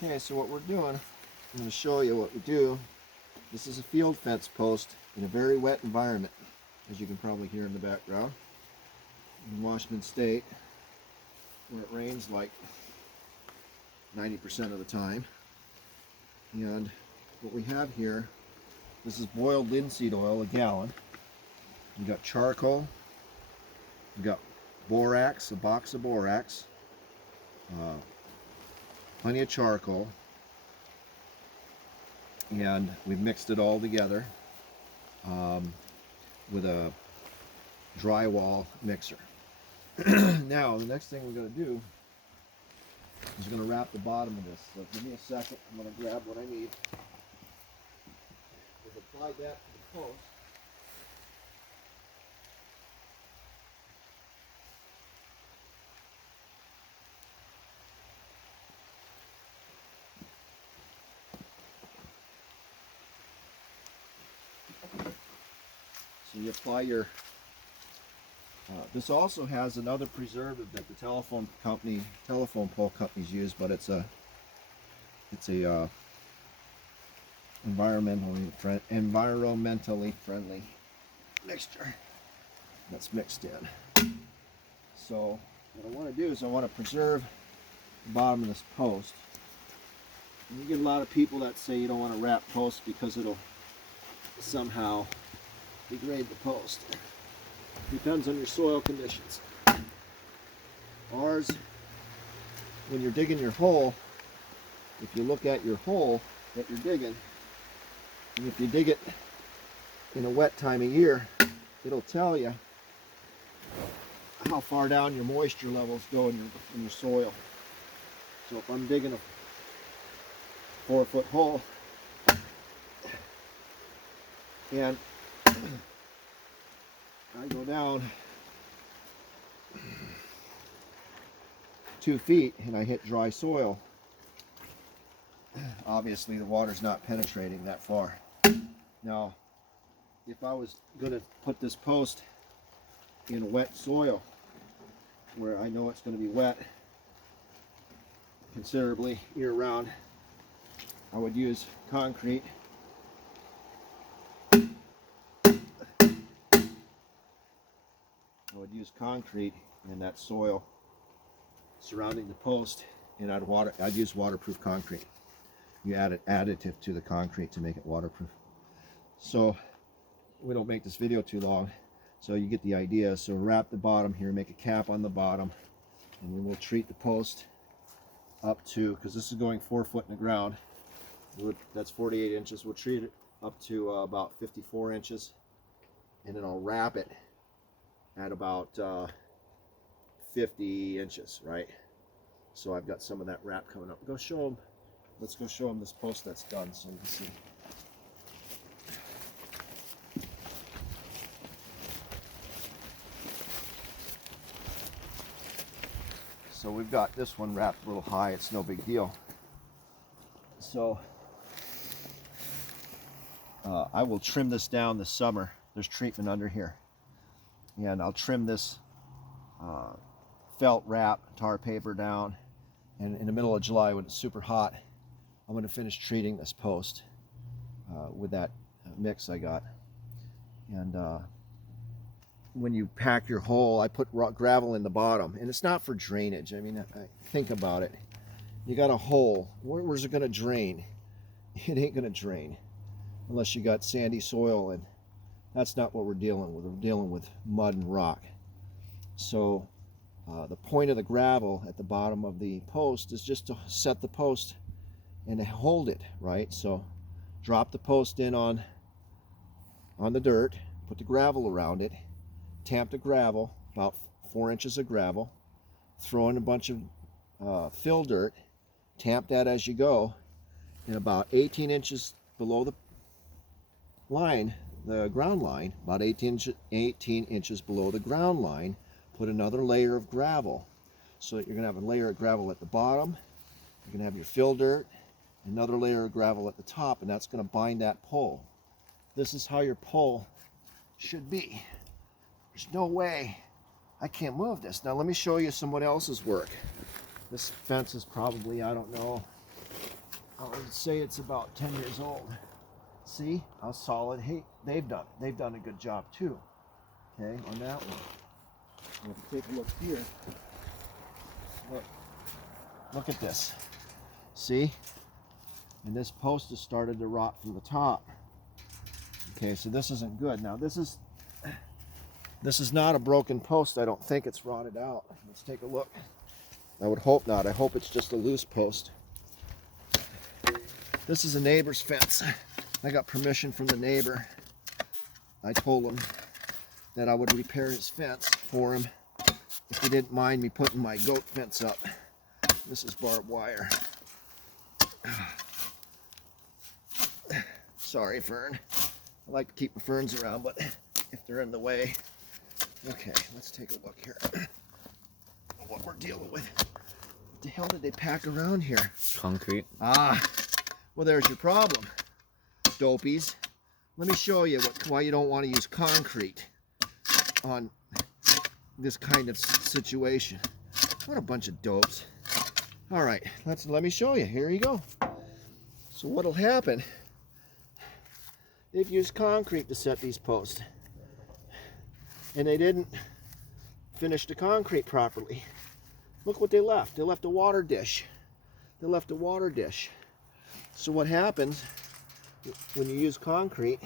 Okay, so what we're doing, I'm going to show you what we do. This is a field fence post in a very wet environment, as you can probably hear in the background. In Washington State, where it rains like 90% of the time. And what we have here, this is boiled linseed oil, a gallon. We've got charcoal. We've got borax, a box of borax. Plenty of charcoal. And we've mixed it all together with a drywall mixer. Now, the next thing we're going to do is we're going to wrap the bottom of this. So give me a second. I'm going to grab what I need. We've applied that to the post. So you apply your, this also has another preservative that the telephone pole companies use, but it's a environmentally friendly mixture that's mixed in. So what I want to do is I want to preserve the bottom of this post. And you get a lot of people that say you don't want to wrap posts because it'll somehow degrade the post. Depends on your soil conditions. Ours, when you're digging your hole, if you look at your hole that you're digging, and if you dig it in a wet time of year, it'll tell you how far down your moisture levels go in your soil. So if I'm digging a 4-foot hole and I go down 2 feet and I hit dry soil, obviously the water's not penetrating that far. Now, if I was going to put this post in wet soil, where I know it's going to be wet considerably year-round, I would use concrete. I would use concrete in that soil surrounding the post, and I'd use waterproof concrete. You add an additive to the concrete to make it waterproof. So we don't make this video too long, so you get the idea. So wrap the bottom here, make a cap on the bottom, and then we'll treat the post up to, because this is going 4 foot in the ground, that's 48 inches. We'll treat it up to about 54 inches, and then I'll wrap it at about 50 inches, right? So I've got some of that wrap coming up. Let's go show them this post that's done so you can see. So we've got this one wrapped a little high, it's no big deal. So I will trim this down this summer. There's treatment under here. And I'll trim this felt wrap, tar paper down, and in the middle of July when it's super hot, I'm going to finish treating this post with that mix I got. And when you pack your hole, I put gravel in the bottom, and it's not for drainage. I mean, think about it. You got a hole, where's it going to drain? It ain't going to drain unless you got sandy soil, and that's not what we're dealing with. We're dealing with mud and rock. So the point of the gravel at the bottom of the post is just to set the post and to hold it, right? So drop the post in on the dirt, put the gravel around it, tamp the gravel, about 4 inches of gravel, throw in a bunch of fill dirt, tamp that as you go, and about 18 inches below the line, the ground line, about 18 inches below the ground line, put another layer of gravel. So you're going to have a layer of gravel at the bottom, you're going to have your fill dirt, another layer of gravel at the top, and that's going to bind that pole. This is how your pole should be. There's no way I can't move this. Now let me show you someone else's work. This fence is probably, I don't know, I would say it's about 10 years old. See how solid? Hey, they've done a good job too. Okay, on that one. And if you take a look here, look at this. See? And this post has started to rot from the top. Okay, so this isn't good. Now this is not a broken post. I don't think it's rotted out. Let's take a look. I would hope not. I hope it's just a loose post. This is a neighbor's fence. I got permission from the neighbor. I told him that I would repair his fence for him if he didn't mind me putting my goat fence up. This is barbed wire. Sorry, fern. I like to keep the ferns around, but if they're in the way. Okay, let's take a look here. What we're dealing with. What the hell did they pack around here? Concrete. Ah, well, there's your problem, dopies. Let me show you why you don't want to use concrete on this kind of situation. What a bunch of dopes. All right, let me show you. Here you go. So what'll happen? They've used concrete to set these posts, and they didn't finish the concrete properly. Look what they left. They left a water dish. They left a water dish. So what happens when you use concrete,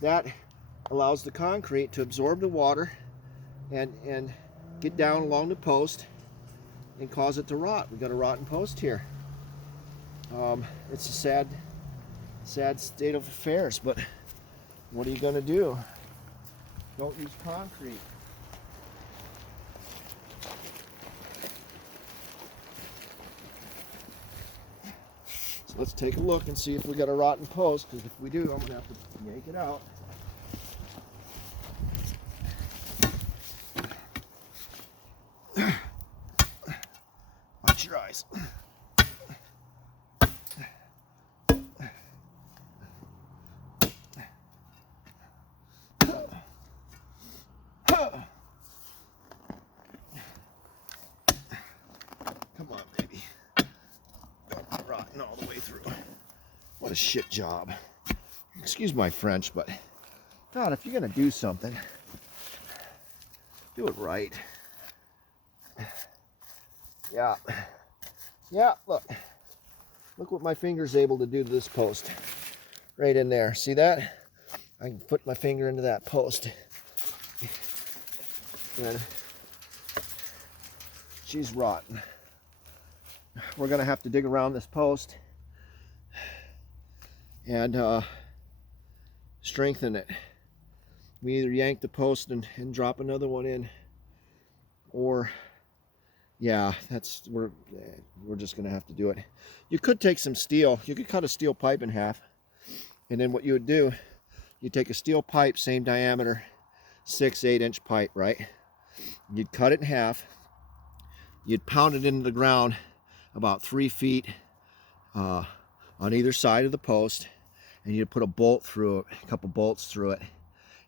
that allows the concrete to absorb the water and get down along the post and cause it to rot. We got a rotten post here. It's a sad state of affairs, but what are you going to do? Don't use concrete. So let's take a look and see if we got a rotten post, because if we do, I'm going to have to yank it out. Watch your eyes. Come on, baby. Don't be rotten all the way through. What a shit job. Excuse my French, but God, if you're gonna do something, do it right. Yeah. Yeah, look. Look what my finger's able to do to this post. Right in there. See that? I can put my finger into that post. And she's rotten. We're gonna have to dig around this post and strengthen it. We either yank the post and drop another one in, or yeah, we're just gonna have to do it. You could take some steel. You could cut a steel pipe in half, and then what you would do, you take a steel pipe, same diameter, 6-8 inch pipe, right? You'd cut it in half. You'd pound it into the ground about 3 feet on either side of the post, and you'd put a bolt through it, a couple bolts through it,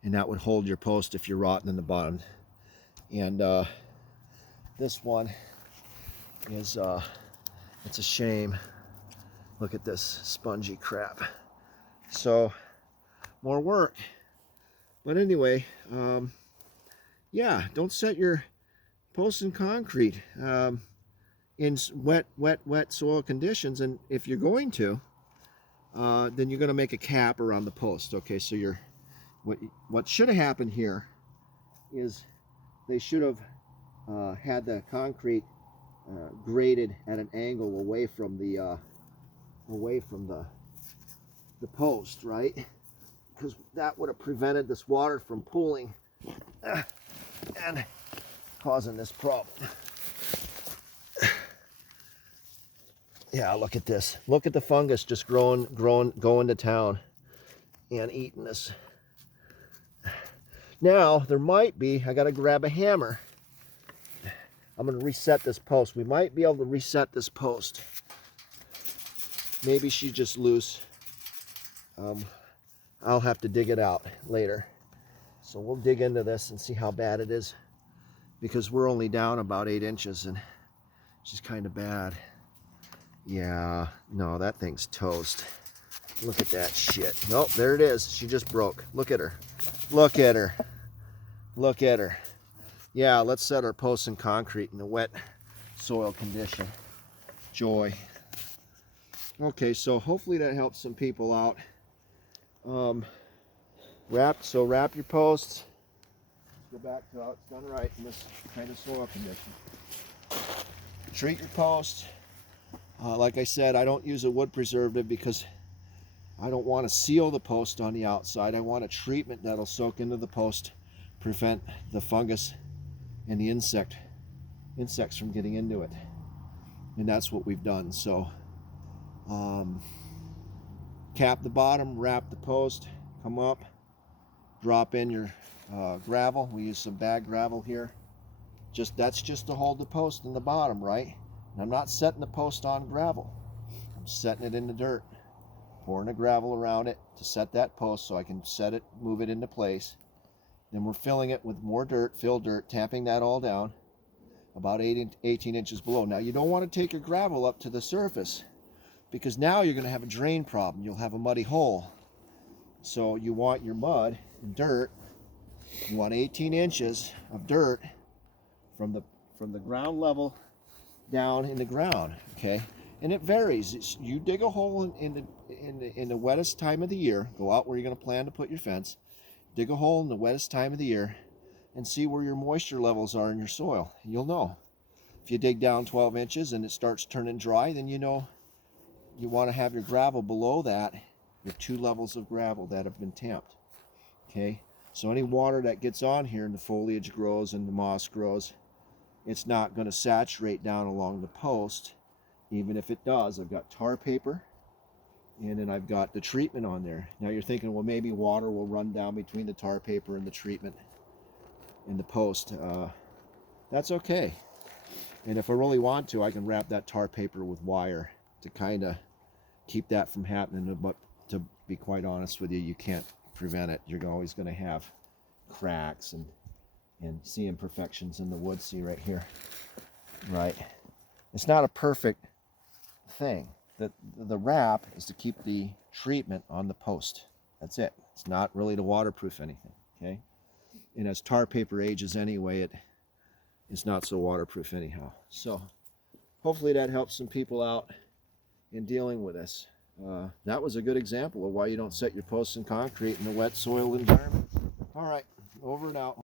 and that would hold your post if you're rotten in the bottom. And this one is it's a shame. Look at this spongy crap. So more work, but anyway, yeah, don't set your posts in concrete in wet soil conditions. And if you're going to, then you're going to make a cap around the post. Okay, so what should have happened here is they should have had the concrete graded at an angle away from the post, right? Because that would have prevented this water from pooling and causing this problem. Yeah, look at this. Look at the fungus just going to town and eating this. Now, there might be, I got to grab a hammer. I'm going to reset this post. We might be able to reset this post. Maybe she's just loose. I'll have to dig it out later. So we'll dig into this and see how bad it is, because we're only down about 8 inches and she's kind of bad. Yeah, no, that thing's toast. Look at that shit. Nope, there it is. She just broke. Look at her. Look at her. Look at her. Yeah, let's set our posts in concrete in the wet soil condition. Joy. Okay, so hopefully that helps some people out. Wrap your posts. Go back to how it's done right in this kind of soil condition. Treat your posts. Like I said, I don't use a wood preservative because I don't want to seal the post on the outside. I want a treatment that'll soak into the post, prevent the fungus and the insects from getting into it. And that's what we've done. So cap the bottom, wrap the post, come up, drop in your gravel. We use some bag gravel here. That's just to hold the post in the bottom, right? And I'm not setting the post on gravel. I'm setting it in the dirt, pouring the gravel around it to set that post so I can set it, move it into place. Then we're filling it with more dirt, fill dirt, tamping that all down about 18 inches below. Now you don't want to take your gravel up to the surface because now you're going to have a drain problem. You'll have a muddy hole. So you want your mud and dirt, you want 18 inches of dirt from the ground level down in the ground, okay? And it varies. You dig a hole in the wettest time of the year, go out where you're going to plan to put your fence, dig a hole in the wettest time of the year and see where your moisture levels are in your soil. You'll know. If you dig down 12 inches and it starts turning dry, then you know you want to have your gravel below that, your 2 levels of gravel that have been tamped, okay? So any water that gets on here and the foliage grows and the moss grows, it's not going to saturate down along the post. Even if it does, I've got tar paper and then I've got the treatment on there. Now you're thinking, well, maybe water will run down between the tar paper and the treatment in the post. That's okay. And if I really want to, I can wrap that tar paper with wire to kind of keep that from happening. But to be quite honest with you, you can't prevent it. You're always going to have cracks and see imperfections in the wood. See right here, right? It's not a perfect thing. The wrap is to keep the treatment on the post. That's it. It's not really to waterproof anything, okay? And as tar paper ages anyway, it's not so waterproof anyhow. So hopefully that helps some people out in dealing with this. That was a good example of why you don't set your posts in concrete in a wet soil environment. All right, over and out.